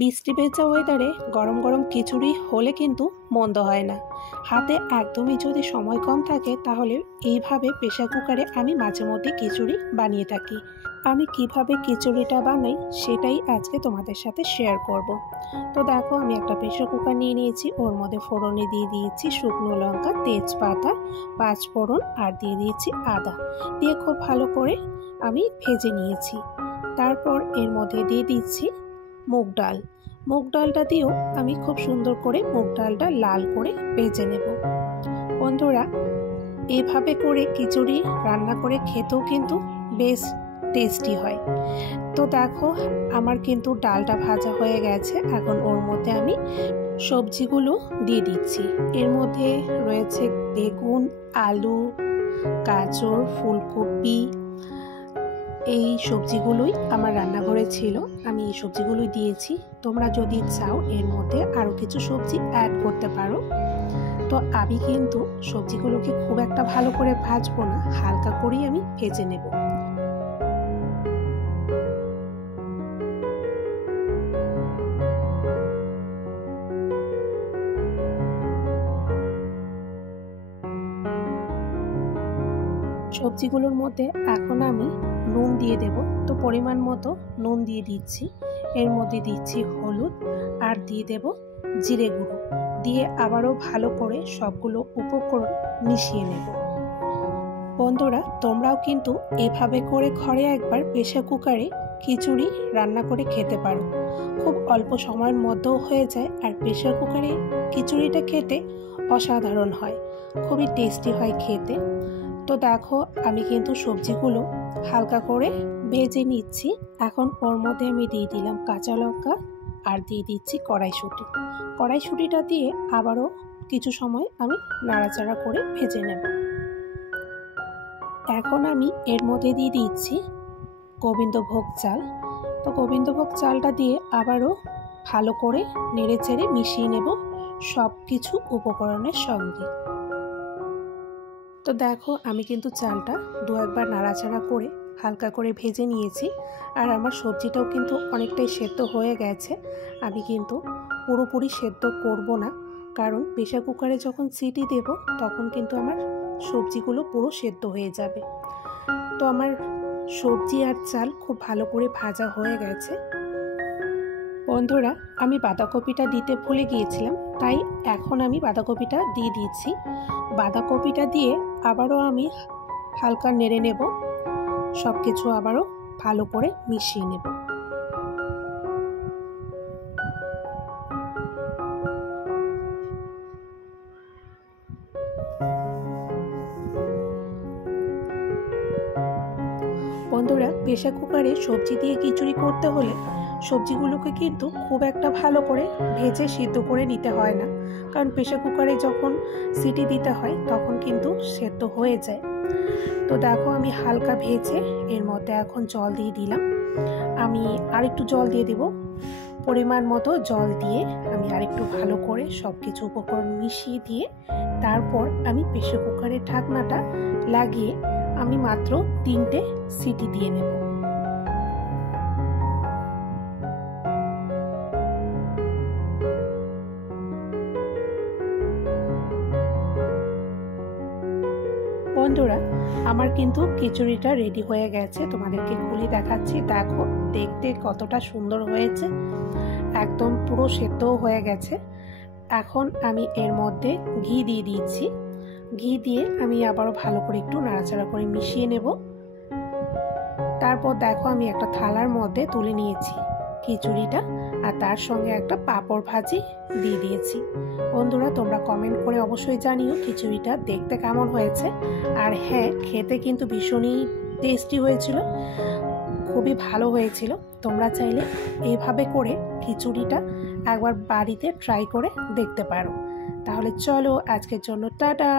বৃষ্টি ভেজা ওয়েদারে গরম গরম খিচুড়ি হলে কিন্তু মন্দ হয় না। হাতে একদমই যদি সময় কম থাকে তাহলে এইভাবে প্রেসার কুকারে আমি মাঝে মধ্যে খিচুড়ি বানিয়ে থাকি। আমি কিভাবে খিচুড়িটা বানাই সেটাই আজকে তোমাদের সাথে শেয়ার করব। তো দেখো, আমি একটা প্রেসার কুকার নিয়ে নিয়েছি। ওর মধ্যে ফোড়নে দিয়ে দিয়েছি শুকনো লঙ্কা, তেজপাতা, পাঁচফোড়ন আর দিয়ে দিয়েছি আদা। দিয়ে খুব ভালো করে আমি ভেজে নিয়েছি। তারপর এর মধ্যে দিয়ে দিচ্ছি মুগ ডাল। মুগ ডালটা দিয়েও আমি খুব সুন্দর করে মুগ ডালটা লাল করে ভেজে নেব। বন্ধুরা, এভাবে করে খিচুড়ি রান্না করে খেতেও কিন্তু বেশ টেস্টি হয়। তো দেখো, আমার কিন্তু ডালটা ভাজা হয়ে গেছে। এখন ওর মধ্যে আমি সবজিগুলো দিয়ে দিচ্ছি। এর মধ্যে রয়েছে বেগুন, আলু, গাজর, ফুলকপি। এই সবজিগুলোই আমার রান্নাঘরে ছিল, আমি এই সবজিগুলোই দিয়েছি। তোমরা যদি চাও এর মধ্যে আরও কিছু সবজি অ্যাড করতে পারো। তো আমি কিন্তু সবজিগুলোকে খুব একটা ভালো করে ভাজবো না, হালকা করেই আমি ভেজে নেব। সবজিগুলোর মধ্যে এখন আমি নুন দিয়ে দেব। তো পরিমাণ মতো নুন দিয়ে দিচ্ছি। এর মধ্যে দিচ্ছি হলুদ আর দিয়ে দেব জিরে গুঁড়ো। দিয়ে আবারও ভালো করে সবগুলো উপকরণ মিশিয়ে নেব। বন্ধুরা, তোমরাও কিন্তু এভাবে করে ঘরে একবার প্রেসার কুকারে খিচুড়ি রান্না করে খেতে পারো। খুব অল্প সময়ের মধ্যেও হয়ে যায়, আর প্রেসার কুকারে খিচুড়িটা খেতে অসাধারণ হয়, খুবই টেস্টি হয় খেতে। তো দেখো, আমি কিন্তু সবজিগুলো হালকা করে ভেজে নিচ্ছি। এখন ওর মধ্যে আমি দিয়ে দিলাম কাঁচা লঙ্কা আর দিয়ে দিচ্ছি কড়াইশুঁটি। কড়াইশুঁটিটা দিয়ে আবারও কিছু সময় আমি নাড়াচাড়া করে ভেজে নেব। এখন আমি এর মধ্যে দিয়ে দিচ্ছি গোবিন্দভোগ চাল। তো গোবিন্দভোগ চালটা দিয়ে আবারও ভালো করে নেড়েচেড়ে মিশিয়ে নেব সব কিছু উপকরণের সঙ্গে। তো দেখো, আমি কিন্তু চালটা দু একবার নাড়াচাড়া করে হালকা করে ভেজে নিয়েছি। আর আমার সবজিটাও কিন্তু অনেকটাই সেদ্ধ হয়ে গেছে। আমি কিন্তু পুরোপুরি সেদ্ধ করব না, কারণ প্রেসার কুকারে যখন সিটি দেব তখন কিন্তু আমার সবজিগুলো পুরো সেদ্ধ হয়ে যাবে। তো আমার সবজি আর চাল খুব ভালো করে ভাজা হয়ে গেছে। বন্ধুরা, আমি বাঁধাকপিটা দিতে ভুলে গিয়েছিলাম, তাই এখন আমি বাঁধাকপিটা দিয়ে দিচ্ছি। বাঁধাকপিটা দিয়ে আবারও আমি হালকা নেড়ে নেব, সব কিছু আবারও ভালো করে মিশিয়ে নেব। বন্ধুরা, প্রেসার কুকারে সবজি দিয়ে খিচুড়ি করতে হলে সবজিগুলোকে কিন্তু খুব একটা ভালো করে ভেজে সিদ্ধ করে নিতে হয় না, কারণ প্রেসার কুকারে যখন সিটি দিতে হয় তখন কিন্তু সেদ্ধ হয়ে যায়। তো দেখো, আমি হালকা ভেজে এর মধ্যে এখন জল দিয়ে দিলাম। আমি আরেকটু জল দিয়ে দেব। পরিমাণ মতো জল দিয়ে আমি আরেকটু ভালো করে সব কিছু উপকরণ মিশিয়ে দিয়ে তারপর আমি প্রেসার কুকারের ঢাকনাটা লাগিয়ে আমি মাত্র 3টে সিটি দিয়ে নেব। বন্ধুরা, আমার কিন্তু খিচুড়িটা রেডি হয়ে গেছে। তোমাদেরকে খুলে দেখাচ্ছি। দেখো, দেখতে কতটা সুন্দর হয়েছে, একদম পুরো সেদ্ধও হয়ে গেছে। এখন আমি এর মধ্যে ঘি দিয়ে দিচ্ছি। ঘি দিয়ে আমি আবারও ভালো করে একটু নাড়াচাড়া করে মিশিয়ে নেব। তারপর দেখো, আমি একটা থালার মধ্যে তুলে নিয়েছি খিচুড়িটা, আর তার সঙ্গে একটা পাঁপড় ভাজি দিয়ে দিয়েছি। বন্ধুরা, তোমরা কমেন্ট করে অবশ্যই জানিও খিচুড়িটা দেখতে কেমন হয়েছে। আর হ্যাঁ, খেতে কিন্তু ভীষণই টেস্টি হয়েছিল, খুবই ভালো হয়েছিল। তোমরা চাইলে এইভাবে করে খিচুড়িটা একবার বাড়িতে ট্রাই করে দেখতে পারো। তাহলে চলো, আজকের জন্য টাটা।